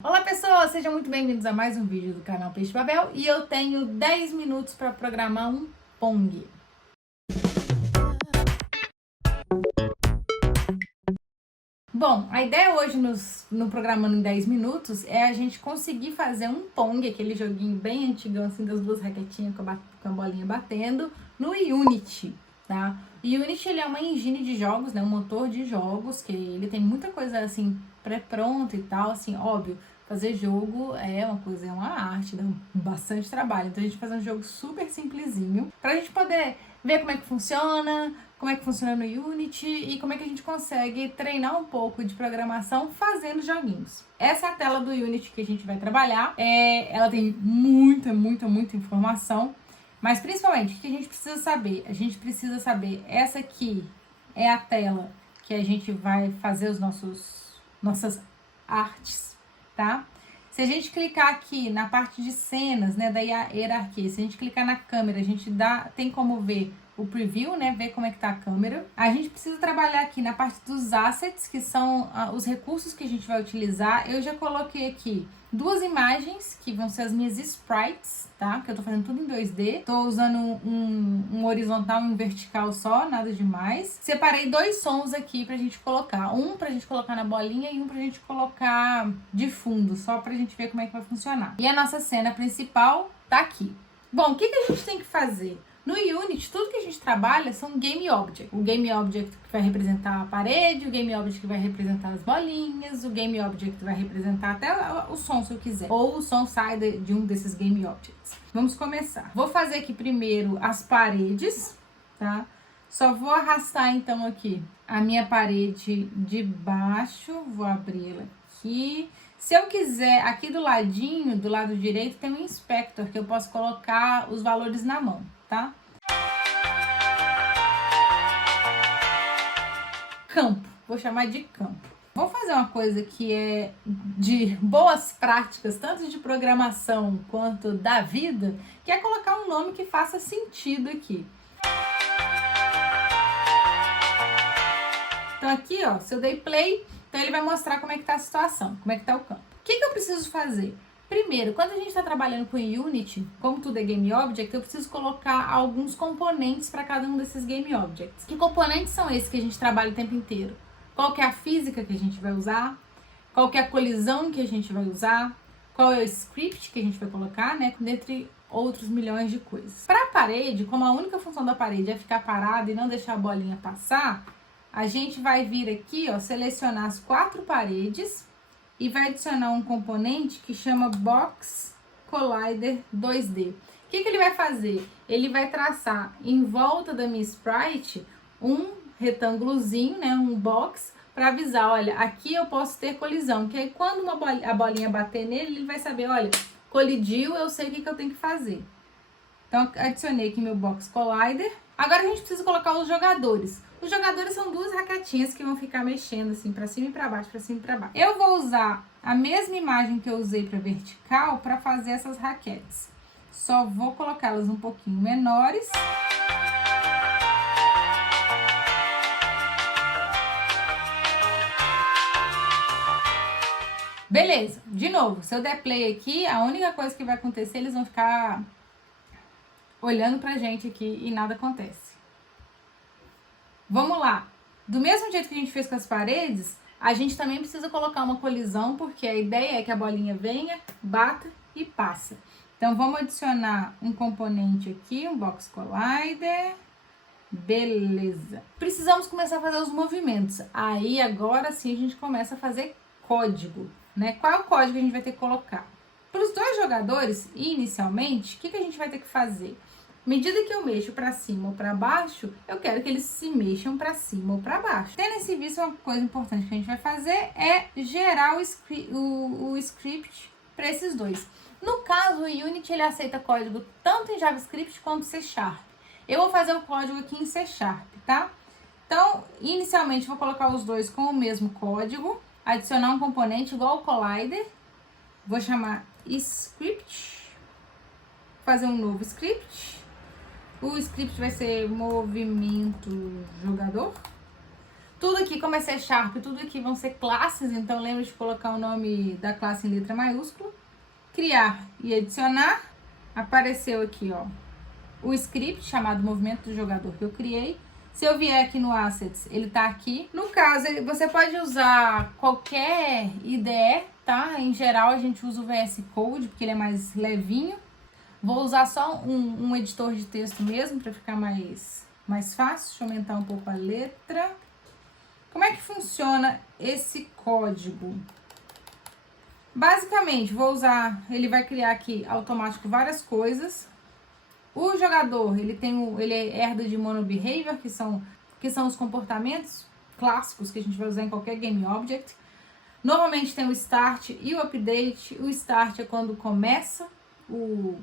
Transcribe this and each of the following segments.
Olá pessoas, sejam muito bem-vindos a mais um vídeo do canal Peixe Babel e eu tenho 10 minutos para programar um Pong. Bom, a ideia hoje no Programando em 10 Minutos é a gente conseguir fazer um Pong, aquele joguinho bem antigão assim das duas raquetinhas com a bolinha batendo, no Unity, tá? O Unity ele é uma engine de jogos, né? Um motor de jogos, que ele tem muita coisa assim pré-pronta e tal, assim, óbvio. Fazer jogo é uma coisa, é uma arte, dá bastante trabalho. Então a gente faz um jogo super simplesinho pra gente poder ver como é que funciona no Unity e como é que a gente consegue treinar um pouco de programação fazendo joguinhos. Essa é a tela do Unity que a gente vai trabalhar. Ela tem muita informação, mas principalmente o que a gente precisa saber? A gente precisa saber, essa aqui é a tela que a gente vai fazer nossas artes, tá? Se a gente clicar aqui na parte de cenas, né, da hierarquia, se a gente clicar na câmera, a gente tem como ver o preview, né, ver como é que tá a câmera. A gente precisa trabalhar aqui na parte dos assets, que são os recursos que a gente vai utilizar. Eu já coloquei aqui duas imagens, que vão ser as minhas sprites, tá? Que eu tô fazendo tudo em 2D. Tô usando um horizontal e um vertical só, nada demais. Separei dois sons aqui pra gente colocar. Um pra gente colocar na bolinha e um pra gente colocar de fundo, só pra gente ver como é que vai funcionar. E a nossa cena principal tá aqui. Bom, o que a gente tem que fazer? No Unity, tudo que a gente trabalha são Game Object. O Game Object que vai representar a parede, o Game Object que vai representar as bolinhas, o Game Object que vai representar até o som, se eu quiser. Ou o som sai de um desses Game Objects. Vamos começar. Vou fazer aqui primeiro as paredes, tá? Só vou arrastar, então, aqui a minha parede de baixo. Vou abrir ela aqui. Se eu quiser, aqui do ladinho, do lado direito, tem um inspector que eu posso colocar os valores na mão, tá? Campo, vou chamar de campo. Vou fazer uma coisa que é de boas práticas, tanto de programação quanto da vida, que é colocar um nome que faça sentido aqui. Então aqui, ó, se eu dei play, então ele vai mostrar como é que tá a situação, como é que tá o campo. O que eu preciso fazer? Primeiro, quando a gente está trabalhando com Unity, como tudo é Game Object, eu preciso colocar alguns componentes para cada um desses Game Objects. Que componentes são esses que a gente trabalha o tempo inteiro? Qual que é a física que a gente vai usar? Qual que é a colisão que a gente vai usar? Qual é o script que a gente vai colocar, né? Dentre outros milhões de coisas. Para a parede, como a única função da parede é ficar parada e não deixar a bolinha passar, a gente vai vir aqui, ó, selecionar as 4 paredes e vai adicionar um componente que chama Box Collider 2D. O que ele vai fazer? Ele vai traçar em volta da minha sprite um retângulozinho, né, um box, para avisar, olha, aqui eu posso ter colisão, que aí quando a bolinha bater nele, ele vai saber, olha, colidiu, eu sei o que eu tenho que fazer. Então, adicionei aqui meu Box Collider. Agora a gente precisa colocar os jogadores. Os jogadores são duas raquetinhas que vão ficar mexendo assim pra cima e pra baixo, pra cima e pra baixo. Eu vou usar a mesma imagem que eu usei pra vertical pra fazer essas raquetes. Só vou colocá-las um pouquinho menores. Beleza, de novo, se eu der play aqui, a única coisa que vai acontecer, eles vão ficar olhando pra gente aqui e nada acontece. Vamos lá. Do mesmo jeito que a gente fez com as paredes, a gente também precisa colocar uma colisão, porque a ideia é que a bolinha venha, bata e passa. Então, vamos adicionar um componente aqui, um Box Collider. Beleza. Precisamos começar a fazer os movimentos. Aí, agora sim, a gente começa a fazer código, né? Qual é o código que a gente vai ter que colocar? Para os dois jogadores, inicialmente, o que a gente vai ter que fazer? À medida que eu mexo para cima ou para baixo, eu quero que eles se mexam para cima ou para baixo. Tendo em vista, uma coisa importante que a gente vai fazer é gerar o script para esses dois. No caso, o Unity ele aceita código tanto em JavaScript quanto C Sharp. Eu vou fazer o código aqui em C Sharp, tá? Então, inicialmente, vou colocar os dois com o mesmo código, adicionar um componente igual ao Collider, vou chamar script, fazer um novo script. O script vai ser movimento jogador. Tudo aqui, como é C Sharp, tudo aqui vão ser classes, então lembre de colocar o nome da classe em letra maiúscula. Criar e adicionar. Apareceu aqui, ó, o script chamado movimento do jogador que eu criei. Se eu vier aqui no Assets, ele tá aqui. No caso, você pode usar qualquer IDE, tá? Em geral, a gente usa o VS Code, porque ele é mais levinho. Vou usar só um editor de texto mesmo, para ficar mais fácil. Deixa eu aumentar um pouco a letra. Como é que funciona esse código? Basicamente, ele vai criar aqui automático várias coisas. O jogador, ele herda de monobehavior, que são os comportamentos clássicos que a gente vai usar em qualquer game object. Normalmente tem o start e o update. O start é quando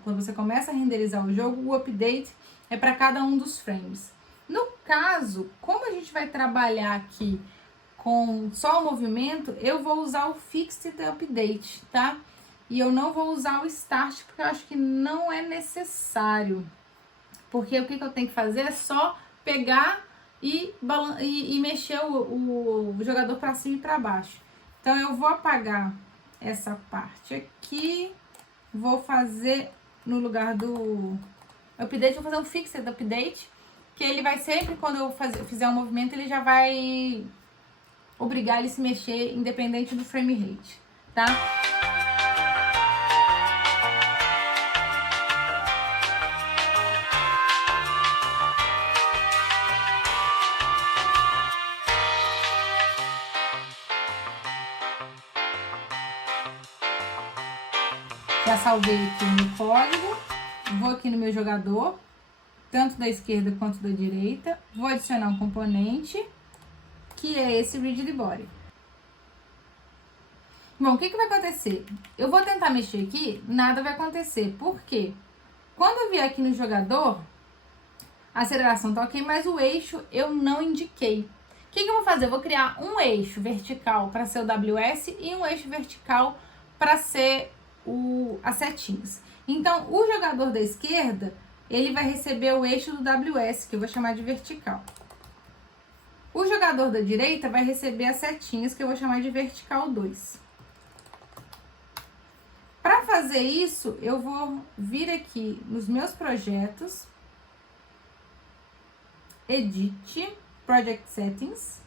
você começa a renderizar o jogo. O update é para cada um dos frames. No caso, como a gente vai trabalhar aqui com só o movimento, eu vou usar o Fixed Update, tá? E eu não vou usar o Start, porque eu acho que não é necessário. Porque o que eu tenho que fazer é só pegar e mexer o jogador para cima e para baixo. Então, eu vou apagar essa parte aqui. Vou fazer no lugar do Update, vou fazer um Fixed Update. Que ele vai sempre, quando eu fizer um movimento, ele já vai obrigar ele a se mexer independente do frame rate, tá? Já salvei aqui o meu código, vou aqui no meu jogador, tanto da esquerda quanto da direita, vou adicionar um componente, que é esse Rigid Body. Bom, o que vai acontecer? Eu vou tentar mexer aqui, nada vai acontecer. Por quê? Quando eu vier aqui no jogador, a aceleração tá ok, mas o eixo eu não indiquei. O que eu vou fazer? Eu vou criar um eixo vertical para ser o WS e um eixo vertical para ser as setinhas. Então, o jogador da esquerda, ele vai receber o eixo do WS, que eu vou chamar de vertical. O jogador da direita vai receber as setinhas, que eu vou chamar de vertical 2. Para fazer isso, eu vou vir aqui nos meus projetos, Edit, Project Settings,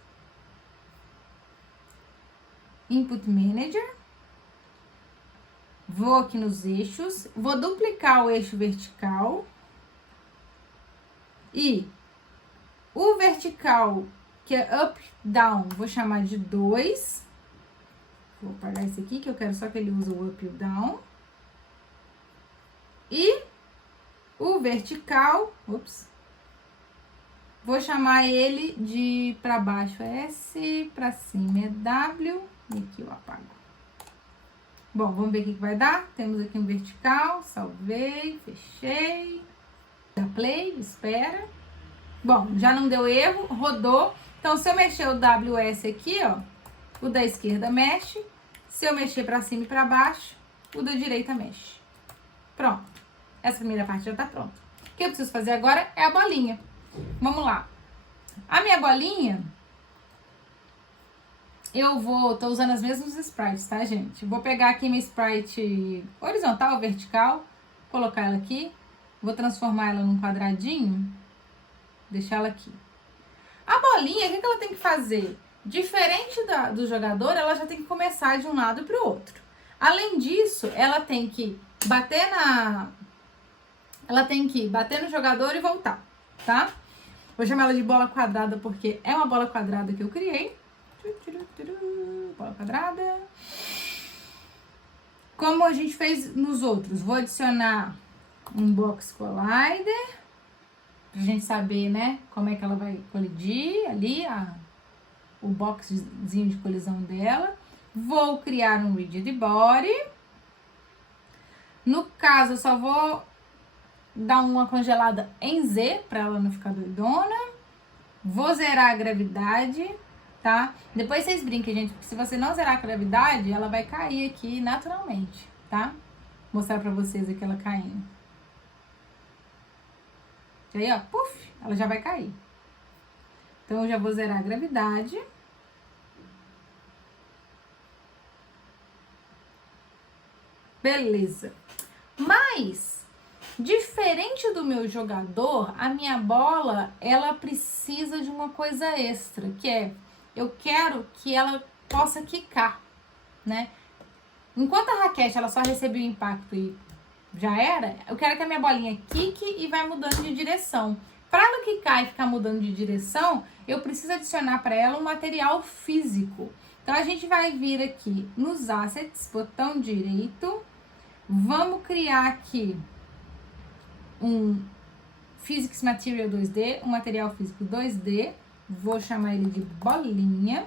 Input Manager, vou aqui nos eixos, vou duplicar o eixo vertical e o vertical, que é up, down, vou chamar de 2. Vou apagar esse aqui, que eu quero só que ele use o up e o down. E o vertical, vou chamar ele de para baixo é S, para cima é W, e aqui eu apago. Bom, vamos ver o que vai dar. Temos aqui um vertical, salvei, fechei, dá play, espera. Bom, já não deu erro, rodou. Então, se eu mexer o WS aqui, ó, o da esquerda mexe. Se eu mexer para cima e para baixo, o da direita mexe. Pronto. Essa primeira parte já tá pronta. O que eu preciso fazer agora é a bolinha. Vamos lá. A minha bolinha, tô usando as mesmas sprites, tá, gente? Vou pegar aqui minha sprite horizontal ou vertical, colocar ela aqui. Vou transformar ela num quadradinho, deixar ela aqui. A bolinha, o que ela tem que fazer? Diferente do jogador, ela já tem que começar de um lado para o outro. Além disso, ela tem que bater no jogador e voltar, tá? Vou chamar ela de bola quadrada porque é uma bola quadrada que eu criei. Bola quadrada. Como a gente fez nos outros, vou adicionar um box collider pra gente saber, né, como é que ela vai colidir ali, o boxzinho de colisão dela. Vou criar um rigid body. No caso, eu só vou dar uma congelada em Z para ela não ficar doidona. Vou zerar a gravidade, tá? Depois vocês brinquem, gente, porque se você não zerar a gravidade, ela vai cair aqui naturalmente, tá? Vou mostrar pra vocês aqui ela caindo. E aí, ó, puf, ela já vai cair. Então, eu já vou zerar a gravidade. Beleza. Mas, diferente do meu jogador, a minha bola, ela precisa de uma coisa extra, que é, eu quero que ela possa quicar, né? Enquanto a raquete, ela só recebeu o impacto e já era, eu quero que a minha bolinha quique e vai mudando de direção. Para ela quicar e ficar mudando de direção, eu preciso adicionar para ela um material físico. Então, a gente vai vir aqui nos assets, botão direito, vamos criar aqui um Physics Material 2D, um material físico 2D, vou chamar ele de bolinha.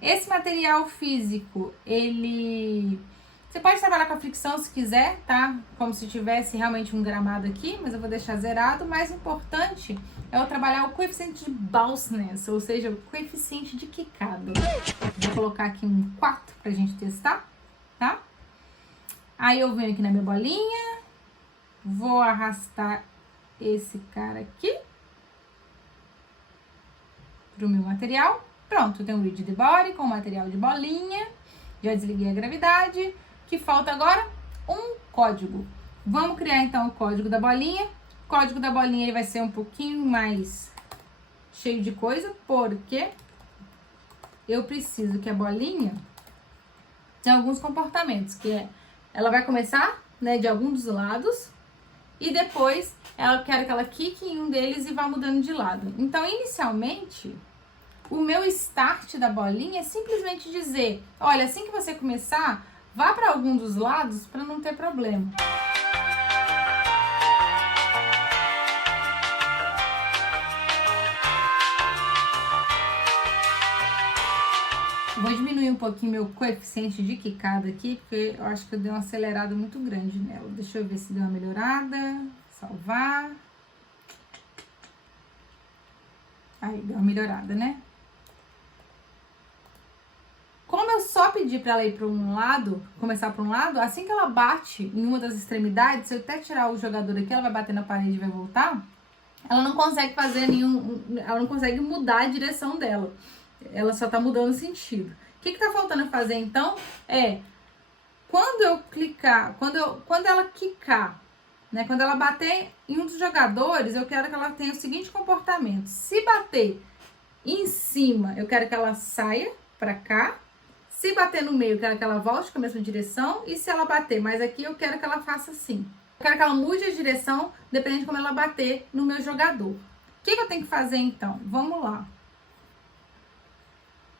Esse material físico, você pode trabalhar com a fricção se quiser, tá? Como se tivesse realmente um gramado aqui, mas eu vou deixar zerado. O mais importante é eu trabalhar o coeficiente de bounciness, ou seja, o coeficiente de quicado. Vou colocar aqui um 4 pra gente testar, tá? Aí eu venho aqui na minha bolinha, vou arrastar esse cara aqui pro meu material. Pronto, eu tenho um rigid body com material de bolinha. Já desliguei a gravidade. Que falta agora? Um código. Vamos criar então o código da bolinha. O código da bolinha ele vai ser um pouquinho mais cheio de coisa, porque eu preciso que a bolinha tenha alguns comportamentos, que é, ela vai começar, né, de algum dos lados, e depois eu quero que ela quique em um deles e vá mudando de lado. Então, inicialmente, o meu start da bolinha é simplesmente dizer, olha, assim que você começar, vá para algum dos lados para não ter problema. Vou diminuir um pouquinho meu coeficiente de quicada aqui, porque eu acho que eu dei uma acelerada muito grande nela. Deixa eu ver se deu uma melhorada. Salvar. Aí, deu uma melhorada, né? Como eu só pedi para ela ir para um lado, começar para um lado, assim que ela bate em uma das extremidades, se eu até tirar o jogador aqui, ela vai bater na parede e vai voltar, ela não consegue fazer ela não consegue mudar a direção dela. Ela só tá mudando o sentido. O que tá faltando fazer então é, quando eu clicar, quando ela quicar, né, quando ela bater em um dos jogadores, eu quero que ela tenha o seguinte comportamento. Se bater em cima, eu quero que ela saia para cá. Se bater no meio, eu quero que ela volte com a mesma direção. E se ela bater mais aqui, eu quero que ela faça assim. Eu quero que ela mude a direção, dependendo de como ela bater no meu jogador. O que eu tenho que fazer, então? Vamos lá.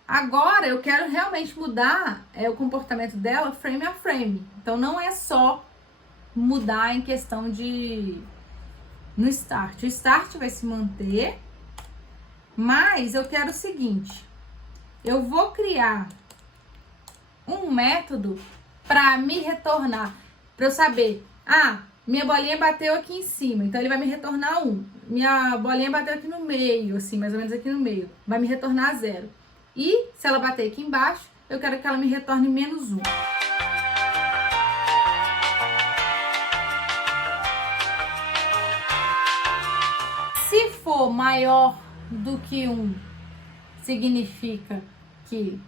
Agora, eu quero realmente mudar o comportamento dela frame a frame. Então, não é só mudar em questão no start. O start vai se manter, mas eu quero o seguinte. Eu vou criar um método para me retornar, para eu saber, minha bolinha bateu aqui em cima, então ele vai me retornar 1. Minha bolinha bateu aqui no meio, assim, mais ou menos aqui no meio, vai me retornar 0. E se ela bater aqui embaixo, eu quero que ela me retorne menos 1. Se for maior do que 1, significa que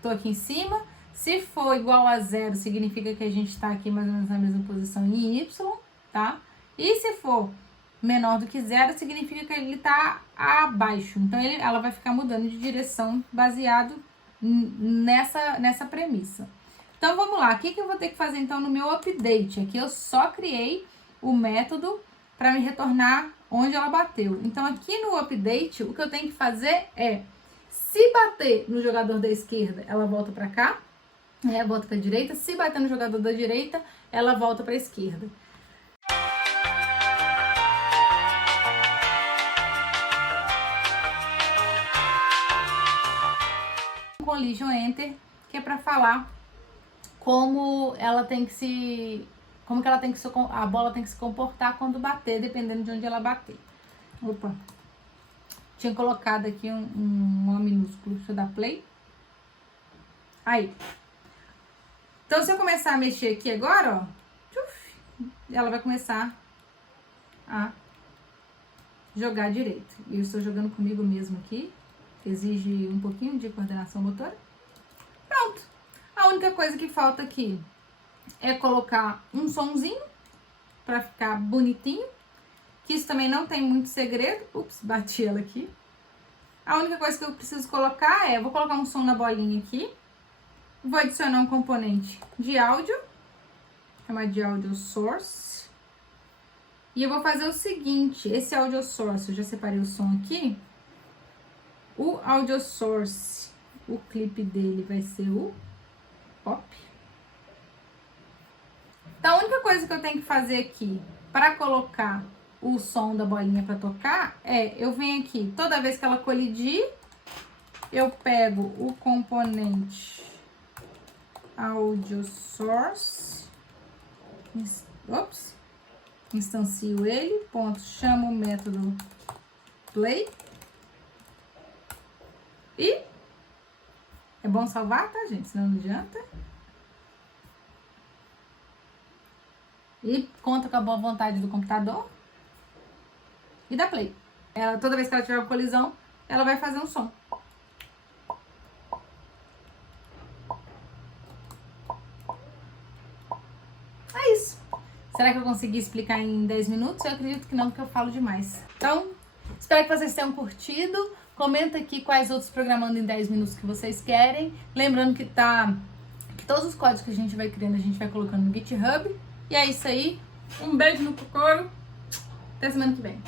tô aqui em cima. Se for igual a 0, significa que a gente tá aqui mais ou menos na mesma posição em Y, tá? E se for menor do que 0, significa que ele tá abaixo. Então, ela vai ficar mudando de direção baseado nessa premissa. Então, vamos lá. O que eu vou ter que fazer, então, no meu update? Aqui eu só criei o método para me retornar onde ela bateu. Então, aqui no update, o que eu tenho que fazer é, se bater no jogador da esquerda, ela volta para cá, volta para a direita. Se bater no jogador da direita, ela volta para a esquerda. Collision Enter, que é para falar como ela tem que a bola tem que se comportar quando bater, dependendo de onde ela bater. Opa, tinha colocado aqui um minúsculo. Deixa eu dar play. Aí. Então, se eu começar a mexer aqui agora, ó, ela vai começar a jogar direito. E eu estou jogando comigo mesmo aqui, que exige um pouquinho de coordenação motora. Pronto! A única coisa que falta aqui é colocar um sonzinho para ficar bonitinho, que isso também não tem muito segredo. Ups, bati ela aqui. A única coisa que eu preciso colocar eu vou colocar um som na bolinha aqui, vou adicionar um componente de áudio, chamado de Audio Source, e eu vou fazer o seguinte, esse Audio Source, eu já separei o som aqui, o Audio Source, o clipe dele vai ser o Pop. Então, a única coisa que eu tenho que fazer aqui para colocar o som da bolinha para tocar eu venho aqui, toda vez que ela colidir, eu pego o componente Audio Source, instancio ele, chamo o método play, e é bom salvar, tá, gente? Senão não adianta. E conta com a boa vontade do computador. E dá play. Toda vez que ela tiver uma colisão, ela vai fazer um som. É isso. Será que eu consegui explicar em 10 minutos? Eu acredito que não, porque eu falo demais. Então, espero que vocês tenham curtido. Comenta aqui quais outros programando em 10 minutos que vocês querem. Lembrando que todos os códigos que a gente vai criando, a gente vai colocando no GitHub. E é isso aí. Um beijo no couro. Até semana que vem.